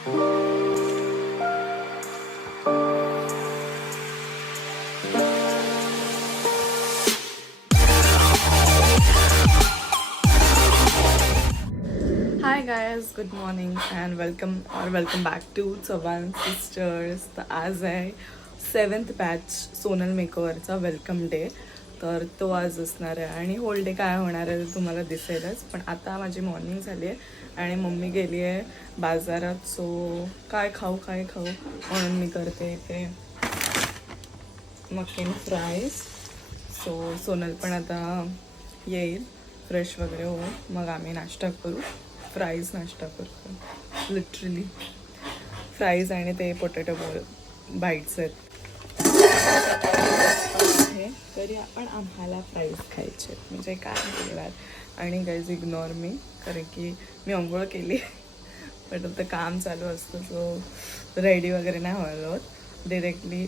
Hi guys good morning and welcome और welcome back to Chavan sisters तर आज आहे सेवन्थ बॅच सोनल मेकओवरचा वेलकम डे तर तो आज असणार आहे. आणि होल डे काय होणार आहे ते तुम्हाला दिसेलच. पण आता माझी मॉर्निंग झाली आहे. आणि मम्मी गेली आहे बाजारात. सो काय खाऊ काय खाऊ? म्हणून मी करते ते मकीन फ्राईज सो सोनल पण आता येईल. फ्रेश वगैरे हो मग आम्ही नाश्ता करू. फ्राईज नाश्ता करतो लिटरली फ्राईज आणि ते पोटॅटो बॉल बाईट्स आहेत. तरी आपण आम्हाला फ्राईज खायचे आहेत. म्हणजे काय बोलणार? आणि गाईज इग्नोर मी कारण की मी आंघोळ केली. बट आता काम चालू असतं सो रेडी वगैरे नाही व्हायला होत डिरेक्टली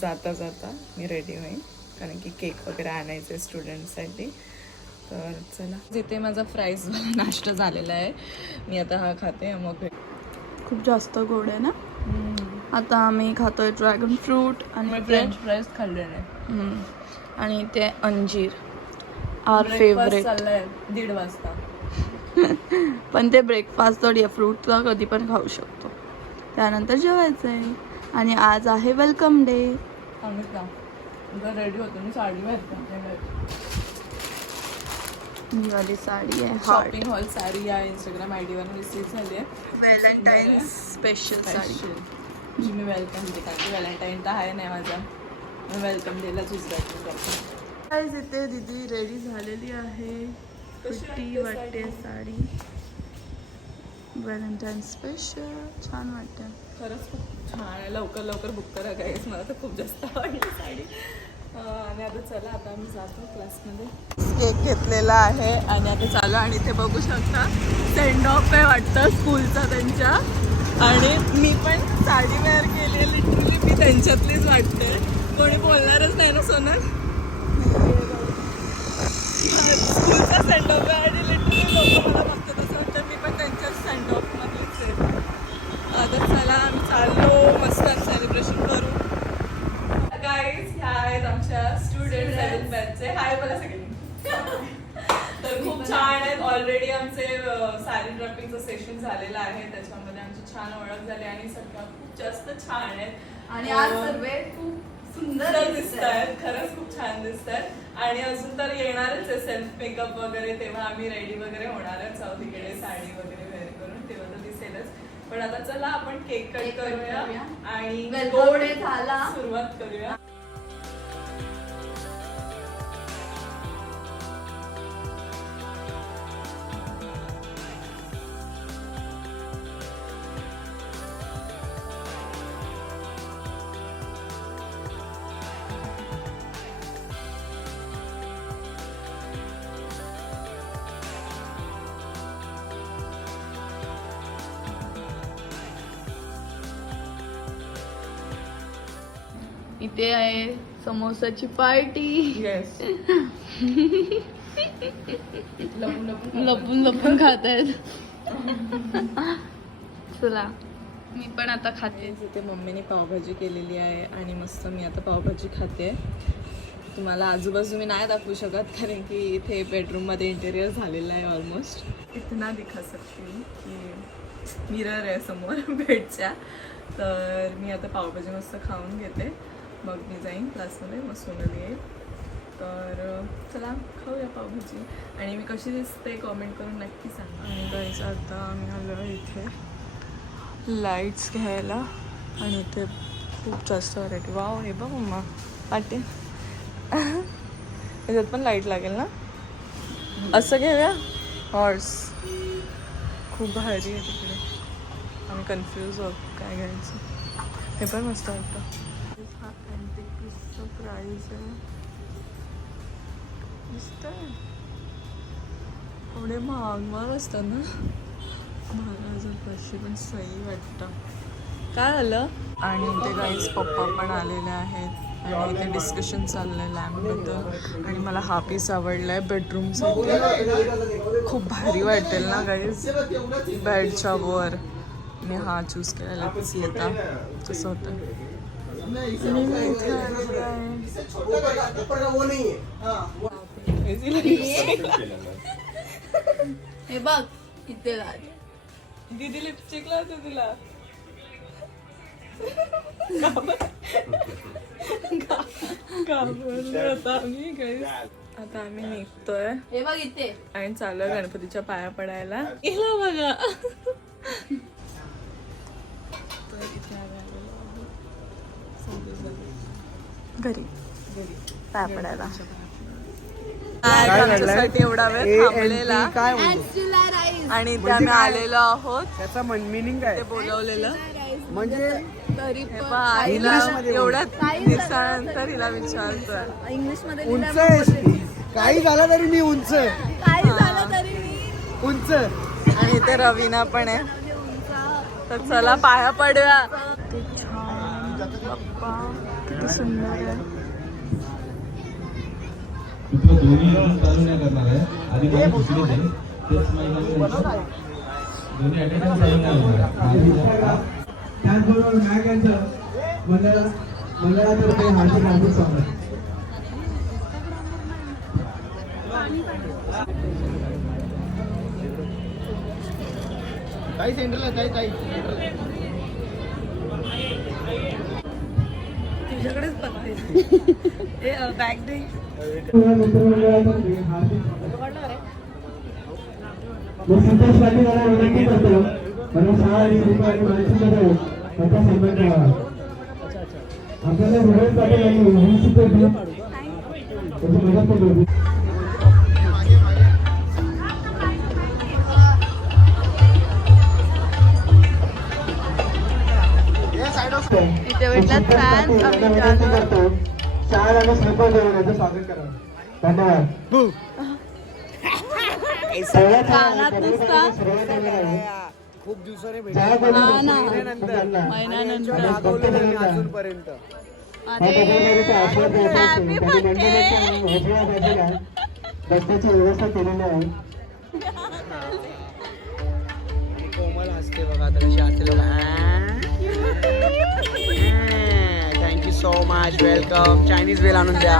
जाता जाता मी रेडी होईन. कारण की केक वगैरे आणायचे स्टुडंटसाठी तर चला. जिथे माझा फ्राईज नाश्ता झालेला आहे मी आता हा खाते मग खूप जास्त गोड आहे ना? आता आम्ही खातोय ड्रॅगन फ्रूट आणि फ्रेंच फ्राईज खाल्लेले. आणि ते अंजीर. आर फेवरेट चाललाय दीड वाजता. पण ते ब्रेकफास्ट थोडी फ्रूट कधी पण खाऊ शकतो. त्यानंतर जेवायचं आहे आणि आज आहे वेलकम डे रेडी होतो मी साडी ही वाली साडी आहे शॉपिंग हॉल साडी या इंस्टाग्राम आय डीवर झाली आहे. Valentine special sari. मी वेलकम डे कारण की व्हॅलेंटाईन तर आहे नाही माझा. मी वेलकम डेला करते गाईज इथे दीदी रेडी झालेली आहे. कुट्टी वाटते साडी? व्हॅलेंटाईन स्पेशल छान वाटते. खरंच खूप छान आहे. लवकर लवकर बुक करा गाईस मला तर खूप जास्त आवडली साडी. आणि आता चला आता आम्ही जातो क्लासमध्ये केक घेतलेला आहे आणि आता चालू आणि इथे बघू शकता सेंड ऑफ आहे वाटतं स्कूलचा त्यांच्या. आणि मी पण साडी वेअर केली लिटरली मी त्यांच्यातलीच वाटते. कोणी बोलणारच नाही ना सोनल? स्कूलचा सेंड ऑफ आहे आणि लिटरली लोक मला बघतात असं वाटतं मी पण त्यांच्याच सेंड ऑफ मध्येच आहे. आता चला आम्ही चाललो. मस्त सेलिब्रेशन करू. गाईज ह्या आहेत आमच्या स्टुडंट सेवन बॅचचे हाय बोला सगळे. तर खूप छान आहेत. ऑलरेडी आमचे साडी ड्रॉपिंगचं सेशन झालेलं आहे. त्याच्यामध्ये आमची छान ओळख झाली आणि सगळ्या खूप जास्त छान आहेत. आणि आज सर्व खूप सुंदर दिसत आहेत खरंच खूप छान दिसत आहेत आणि अजून तर येणारच आहे सेल्फ मेकअप वगैरे तेव्हा आम्ही रेडी वगैरे होणारच आहोत इकडे साडी वगैरे वेअर करून तेव्हा तर दिसेलच पण आता चला आपण केक कट करूया. आणि गोड झाला. सुरुवात करूया इथे आहे समोसाची पार्टी. येस लपून लपून लपून लपून खात आहेत. चला. मी पण आता खाते. इथे मम्मीने पावभाजी केलेली आहे आणि मस्त मी आता पावभाजी खाते. तुम्हाला आजूबाजू मी नाही दाखवू शकत कारण की इथे बेडरूममध्ये इंटेरियर झालेलं आहे ऑलमोस्ट इतना दिखा सकते हो की मिरर आहे समोर बेडच्या तर मी आता पावभाजी मस्त खाऊन घेते. मग मी जाईन क्लासमध्ये मग सोनल येईल. तर चला खाऊया पावभाजी. आणि मी कशी दिसते कॉमेंट करून नक्की सांगा. आणि गाईज आता आम्ही आलो इथे लाईट्स घ्यायला. आणि इथे खूप जास्त व्हरायटी वाव हे बघ मम्मा. पाटे. याच्यात पण लाइट लागेल ना? असं घेऊया? हॉर्स खूप भारी आहे तिकडे. आम्ही कन्फ्यूज आहोत काय घ्यायचं? हे पण मस्त वाटतं. प्राईज आहे दिसतंय. एवढे महाग महाग असतात ना. महाग पाचशे पण सही वाटतं. काय आलं आणि इथे गाईज पप्पा पण आलेले आहेत. आणि इथे डिस्कशन चाललं आहे लॅम्पबद्दल आणि मला हा पीस आवडला आहे बेडरूमसाठी खूप भारी वाटेल ना गाईज बेडच्या वर. मी हा चूज केलेला येता. तसं होतं? हे बघ इथे. दीदी लिपस्टिक लावते तुला. आता आम्ही guys. आता आम्ही निघतोय. हे बघ इथे. आणि चालू आहे गणपतीच्या पाया पडायला. गेला बघा. घरी. पाया पडायला एवढा वेळ थांबलेला. काय आणि इथे आम्ही आलेलो आहोत. त्याचा मिनिंग काय? ते बोलवलेलं. म्हणजे? तरी हे पहा, आईला एवढ्या दिवसानंतर हिला विचारतोय. इंग्लिशमध्ये उंच. काही झालं तरी मी उंच. काय झालं तरी मी उंच. आणि इथे रवीना पण आहे. तर चला पाया पडूया. किती सुंदर आहे. इथं दोन्ही चालू नाही करणार आहे. आधी मला दुसरी दे. तेच महिला दोन्ही अटेंडन्स चालू नाही करणार आधी त्याचबरोबर मॅक यांचं मंडळा मंडळातर्फे हार्दिक हार्दिक स्वागत. काही सेंटरला काही काही. तुझ्याकडेच बघते बॅग दे मित्रमंडळातर्फे हा. ना. भेटल्यानंतर महिन्यानंतर. मागवलं नाही अजूनपर्यंत. रस्त्याची व्यवस्था केलेली आहे. कोमल हसते बघा आता thank you so much welcome Chinese bhel आणून द्या.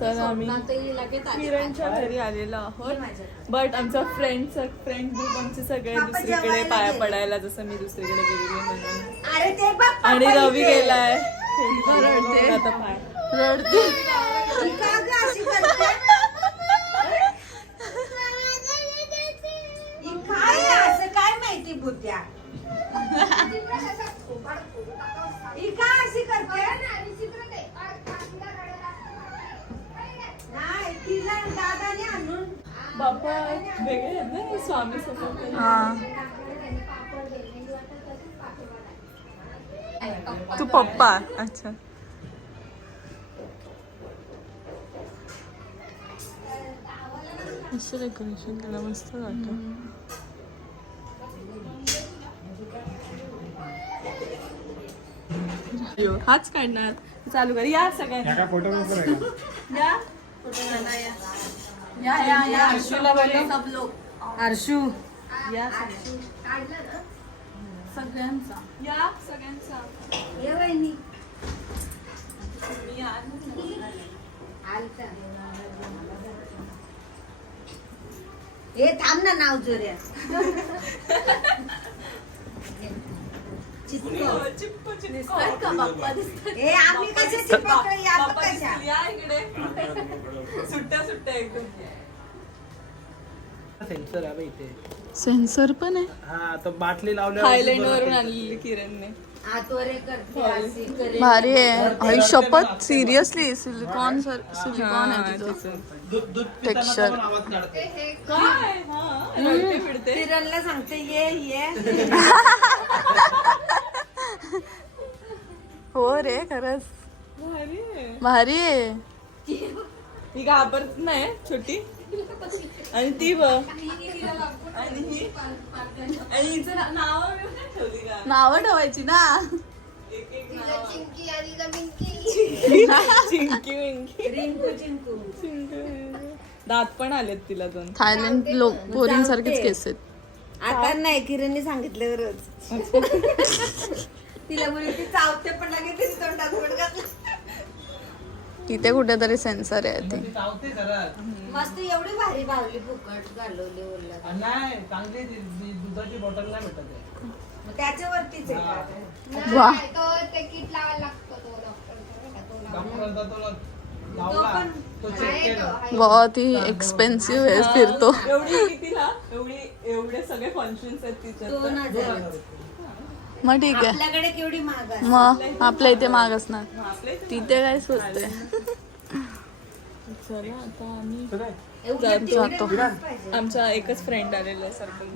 तर आम्ही किरणच्या घरी आलेलो आहोत. बट आमचा फ्रेंड फ्रेंड ग्रुप आमचे सगळे दुसरीकडे पाया पडायला जसं मी दुसरीकडे गेलेली म्हणून. आणि रवी गेलाय. रडते. आता पाय रडते. माहिती बुद्ध्या ही काय अशी करते. नाही तिला दादाने आणून. बाप्पा वेगळे आहेत ना हे स्वामी समर्थ? हा. तू पप्पा? अच्छा. मस्त डेकोरेशन केलं मस्त वाटत हाच काढणार. चालू कर. या सगळ्यांना या या. या या अर्शूला या. सगळ्यांचा. या सगळ्यांचा. ये आलता हे थांब ना नाव जोऱ्या. चिपको चिप्पू दिसतायत का बाप्पा दिसतात. हे आम्ही कसे चिपकले? या बघ कशा. या इकडे. सुट्ट्या सुट्ट्या एकदम सेन्सर आहे इथे. सेन्सर पण आहे? हा तो बाटली थायलंड वरून आणलेली किरणने. आतवरे करते अशी करे भारी आहे. आई शपथ सिरियसली सिलिकॉन सिलिकॉन आहे तिचं. टेक्स्चर काय? हा. रडते फिरते किरणला सांगते ये ये. हो रे खरंच. भारी आहे. भारी आहे. ही घाबरत नाही छोटी. आणि ती बघ. आणि ही. आणि हिचं ना- नाव बिव नाही ठेवली का? नावं ठेवायची ना. एक एक नाव. चिंकी विंकी रिंकू चिंकू. चिंकी विंकी. दात पण आलेत तिला दोन. थायलंड लोक पोरींसारखेच केस आहेत. आता नाही किरणने सांगितल्यावरच. तिला ती चावते पण लगेच तिने तोंडात बोट घातलं. तिथे कुठेतरी सेन्सर आहे ते. चावते घरात मस्त एवढी भारी भावली फुकट घालवली ओरला नाही चांगली ती- ती दुधाची बॉटल नाही भेटत आहे. मग त्याच्यावरतीच आहे का? वा. डॉक्टरांचा तो लावला. तो चेक केला. बहुत ही एक्सपेन्सिव्ह आहे फिरतो. एवढी कितीला एवढी एवढे सगळे फंक्शन्स आहेत दोन हजार मग ठीक आहे. आपल्याकडे केवढी महाग असते. मग आपल्या इथे माग असणार तिथे काय स्वस्त आहे चला आता आम्ही जातो. आमचा एकच फ्रेंड आलेला आहे सर्कल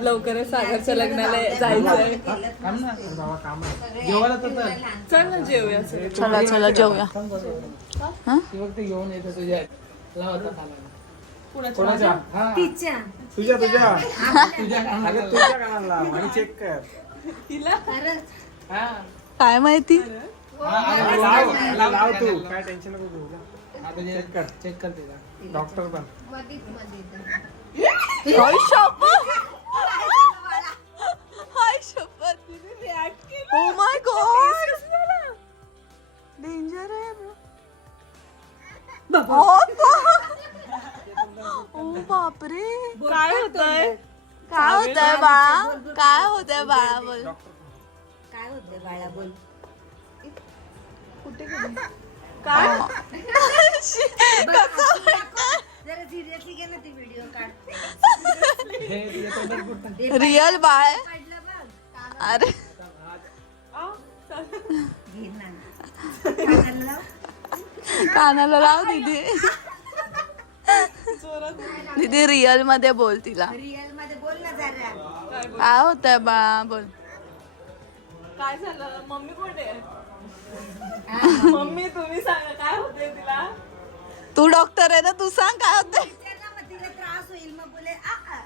लवकरच सागरच्या लग्नाला जायचंय काम ना बाबा काम आहे. जेवायला तर चल. चल ना जेवूया सगळे. चला चला जेवूया. हा? ती बघ ते घेऊन येते तुझ्या. लावता कोणाच्या हा. तिच्या. तुझ्या तुझ्या. तुझ्या कानाला तुझ्या कानाला आणि चेक कर. हा. काय माहिती? अरे लाव लाव लाव तू. काय टेन्शन नको घेऊ आता चेक कर. चेक कर तिला. डॉक्टर पण शपथ रिअल बाळ बघ अरे. कानाला लाव. दीदी. दीदी रिअलमध्ये बोल तिला. काय होतंय बाळा बोल. काय झालं? मम्मी आहे? मम्मी तुम्ही सांगा काय होते तिला? तू डॉक्टर आहे ना तू सांग काय होतंय. त्रास होईल मग बोले आ आ.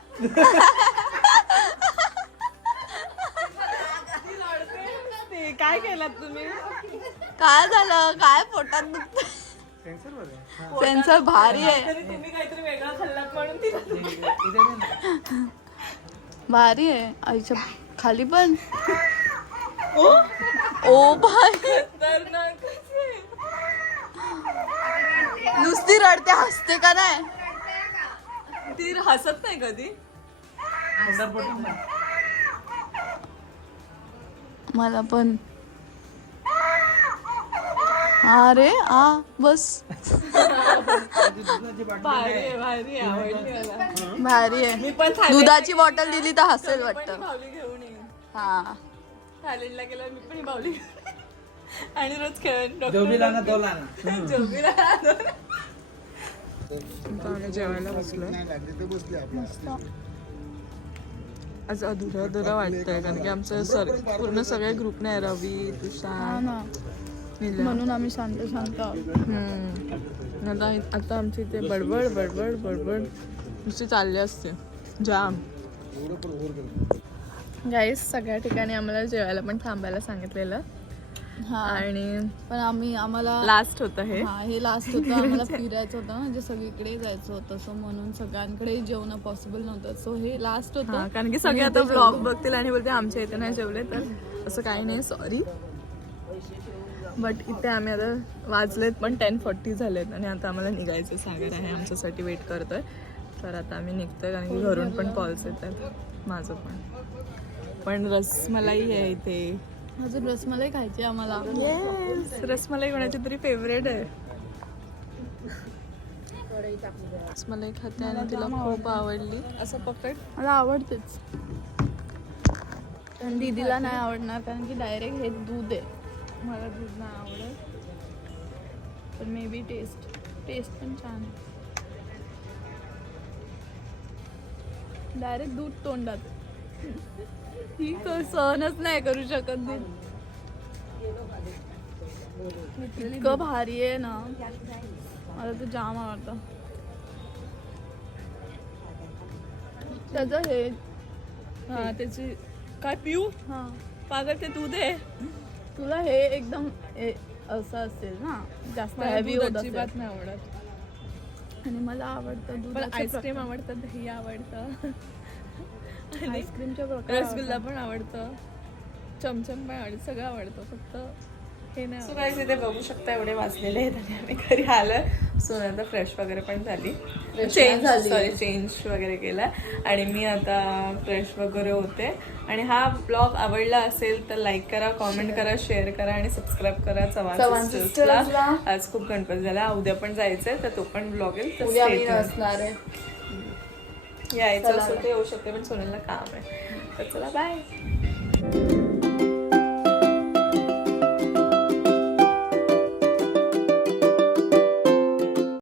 ती रडते. ते काय केलं तुम्ही? काय झालं? काय पोटात दुखत सेन्सरमध्ये सेन्सर भारी आहे. तरी तुम्ही काहीतरी वेगळं खाल्लात म्हणून तिला भारी आहे. आईच्या खाली पण. ओ? भाई. नुसती रडते हसते का नाही? ती हसत नाही कधी? मला पण. अरे आ बस. भारी आहे भारी आहे आवडली मला. भारी आहे. मी पण थायलंड दुधाची बॉटल दिली तर हसेल मी पण वाटतं. ही बाहुली घेऊन येईन. हा. थायलंडला गेल्यावर मी पण ही बाहुली घेऊन येईन. आणि रोज खेळेन. जोबीला ना दोला ना. जोबीला आम्ही जेवायला बसलो आज अधुरा अधुरा वाटतंय कारण की आमचं सर पूर्ण सगळ्या ग्रुपने आहे रवी तुषार. म्हणून आम्ही शांत शांत. आता आता आमची इथे बडबड बडबड बडबड. नुसती चालली असते. जाम. गाईस सगळ्या ठिकाणी आम्हाला जेवायला पण थांबायला सांगितलेलं. आणि पण आम्ही आम्हाला लास्ट होतं हे. हा हे लास्ट होतं. आम्हाला फिरायचं होतं म्हणजे सगळीकडे जायचं होतं. सो म्हणून सगळ्यांकडे जेवणं पॉसिबल नव्हतं. सो हे लास्ट हा, होतं कारण की सगळे आता ब्लॉग बघतील आणि बोलते आमच्या इथे नाही जेवले तर असं काही नाही सॉरी बट इथे आम्ही आता वाजलेत पण टेन फोर्टी झालेत आणि आता आम्हाला निघायचं सागर आहे आमच्यासाठी वेट करतोय. तर आता आम्ही निघतोय कारण की घरून पण कॉल्स येतात. माझं पण. पण रसमलाई आहे इथे. अजून रसमलाई खायची आहे आम्हाला. येस रसमलाई कोणाची तरी फेवरेट आहे. रसमलाई खाते आणि तिला खूप आवडली. असं पकड मला आवडतेच. पण दीदीला नाही आवडणार कारण की डायरेक्ट हे दूध आहे. मला दूध नाही आवडत. पण मे बी टेस्ट टेस्ट पण छान आहे. डायरेक्ट दूध तोंडात. ही सहनच नाही करू शकत इतकं भारी आहे ना. मला तर जाम आवडतं. त्याचं हे हा त्याची काय पिऊ? हा. पागल ते दूध आहे. तुला हे एकदम असं असेल ना जास्त हेवी. अजिबात नाही आवडत. आणि मला आवडतं दूध आईस्क्रीम आवडतं दही आवडतं. आईस्क्रीमच्या प्रकार रसगुल्ला पण आवडतं. चमचम पण आवडतं. सगळं आवडतं. फक्त हे नाही सो काहीच इथे बघू शकता एवढे वाचलेले आहेत आणि आम्ही घरी आलं सो आता फ्रेश वगैरे पण झाली. चेंज सॉरी चेंज वगैरे केला. आणि मी आता फ्रेश वगैरे होते. आणि हा ब्लॉग आवडला असेल तर लाईक करा कॉमेंट करा शेअर करा आणि सबस्क्राईब करा चव्हाण. सिस्टर्सला आज खूप गणपती झाला. उद्या पण जायचंय तर तो पण ब्लॉग येईल. नसणार आहे. यायचं चला. असं ते येऊ शकते पण सोनेलला काम आहे तर चला बाय